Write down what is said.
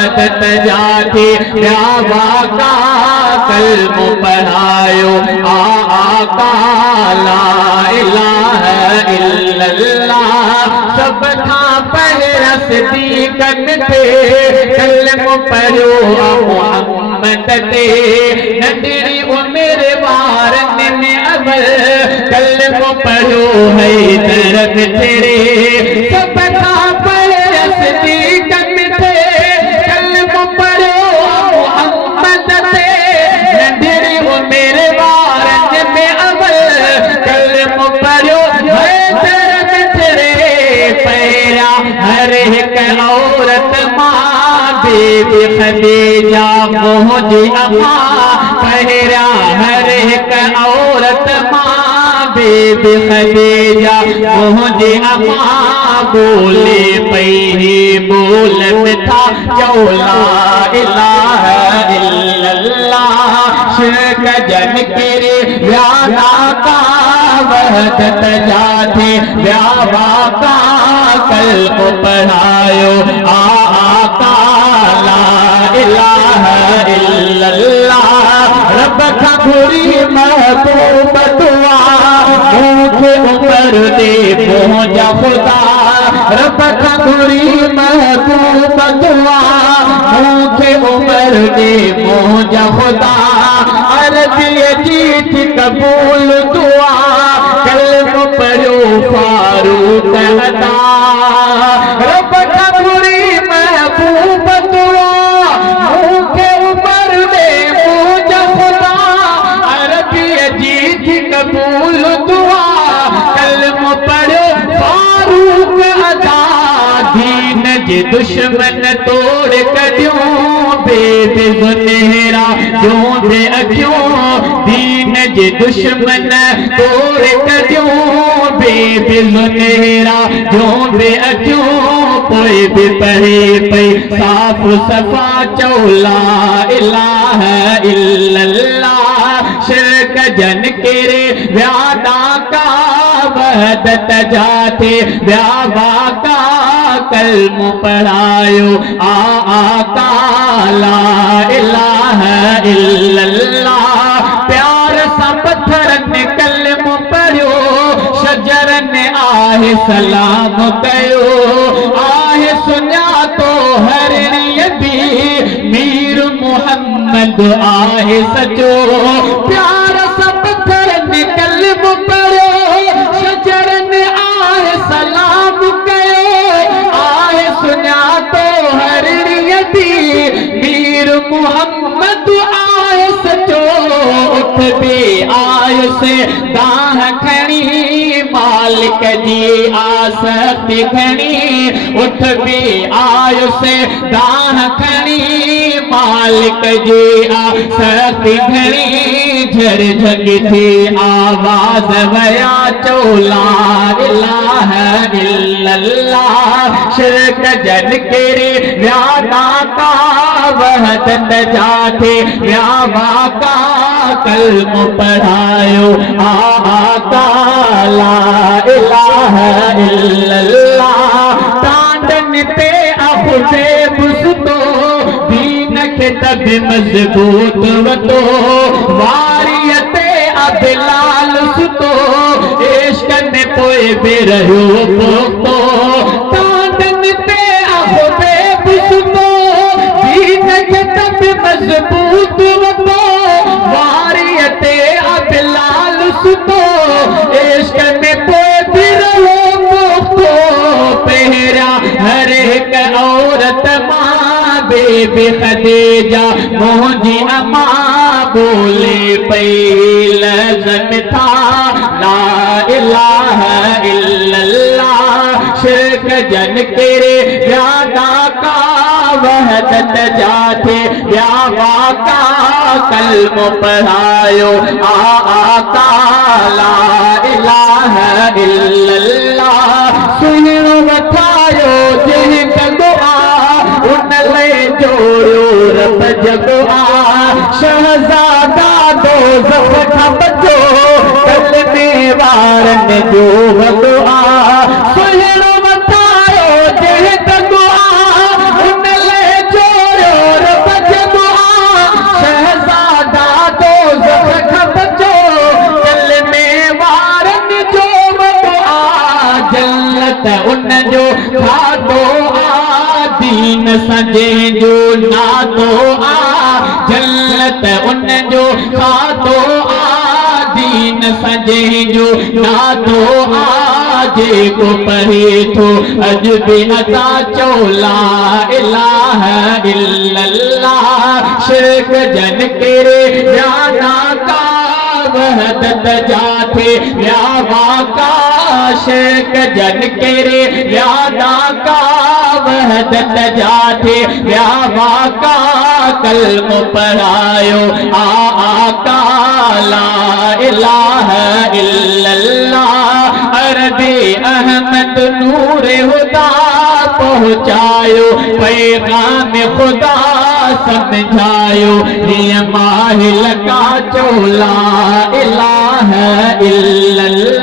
वहदत जाके व्यावा का कल्म पढ़ायो आका ला इलाहा इल्लल्लाह सब था पहला सिद्दीक़न थे कल्म पढ़ो मोहम्मद ते नंढड़ी उम्र वारन में अवल कल्म पढ़ो है दर्द तेरे सब था पहला सिद्दीक़न थे कल्म पढ़ो मोहम्मद ते नंढड़ी उम्र वारन में अवल कल्म पढ़ो है दर्द तेरे पैरा हर एक औरत माँ बीबी खदीजा मुझे अम्मा पहरा हर एक औरत माँ बीबी खदीजा मुझे अम्मा बोले पहले बोल था चौला इलाहा इल्लल्लाह शिरक जन केरे व्यादा का वहदत जाते व्यावा का कल्म पढ़ायो आका ला इलाहा इल्लल्लाह रब का खुरी महबूब दुआ मुझे ऊपर दे पहुंचा खुदा रब का खुरी महबूब दुआ मुझे ऊपर दे पहुंचा खुदा अर्ज़ ये जीत कबूल दुआ कल्म पढ़ो फारूक अता रब का खुरी महबूब दुआ मुझे ऊपर दे पहुंचा खुदा अर्ज़ ये जीत कबूल दुआ कल्म पढ़ो फारूक अता दीन जे दुश्मन तोड़ कॾियो बेबे सुनहरा जो दे अखियों दीन जे दुश्मन तोड़ कॾियो बेबे सुनहरा जो दे अखियों कोई भी पढ़े पे साफ सफा चौला इलाहा इल्लल्लाह शिरक जन केरे व्यादा का वहदत जाते व्यावा का कल्म पढ़ायो आका ला इलाहा इल्लल्लाह प्यार सा पत्थरन कल्म पढ़ो शजरन आहे सलाम कयो आहे सुञा तो हर यदी मीर मोहम्मद आहे सचो प्यार सा पत्थरन कल्म पढ़ो शजरन आहे सलाम कयो आहे सुञा तो हर यदी मीर मोहम्मद आहे सचो उठ भी आय से दाह खणी मालिक जी आसक्ति खणी उठ भी आय से दाह खणी मालिक जी आसक्ति खणी झर झग थी आवाज वया चौला इलाहा इल्लल्लाह शिरक जन केरे व्यादा का वहदत जाते व्यावा का कल्म पढ़ायो आका ला इलाहा इल्लल्लाह तांडन पे अफ़े बुसतो दीन के तब मजबूत वतो वारियते अबिलाल सुतो इश्क ने पोए बेरहो पोतो तांडन पे अफ़े बुसतो दीन के तब मजबूत वतो वारियते अबिलाल सुतो इश्क में पोए बेरहो पोतो पहरा हर एक औरत माँ बेबी खदीजा मुझे अम्मा बोले पहले था ला इलाहा इल्लल्लाह शिरक जन केरे व्यादा का वहदत जाते व्यावा का कल्म पढ़ायो आका ला इलाहा इल्लल्लाह सुनो वठायो जिन दुआ उन ले जोड़ो रब जगुआ शहजादा दो ज़फ़ खां बचो कलमे वारन जो दुआ सुनो वठायो जिन दुआ उन ले जोड़ो सजे जो नातो आ जन्नत उन जो खातो आ दीन सजे जो नातो आ जेको पढ़े थो अॼु बि अता चोला इलाहा इल्लल्लाह शिरक जन केरे जाना का वहदत जाथे व्यावा का शिरक जन केरे व्यादा का वहदत जाथे व्यावा का कलम पढ़ायो आका ला इलाहा इल्लल्लाह अरबी अहमद नूर हुदा पहुँचायो पैगाम खुदा समझायो ये माहिल का चोला इलाहा इल्लल्लाह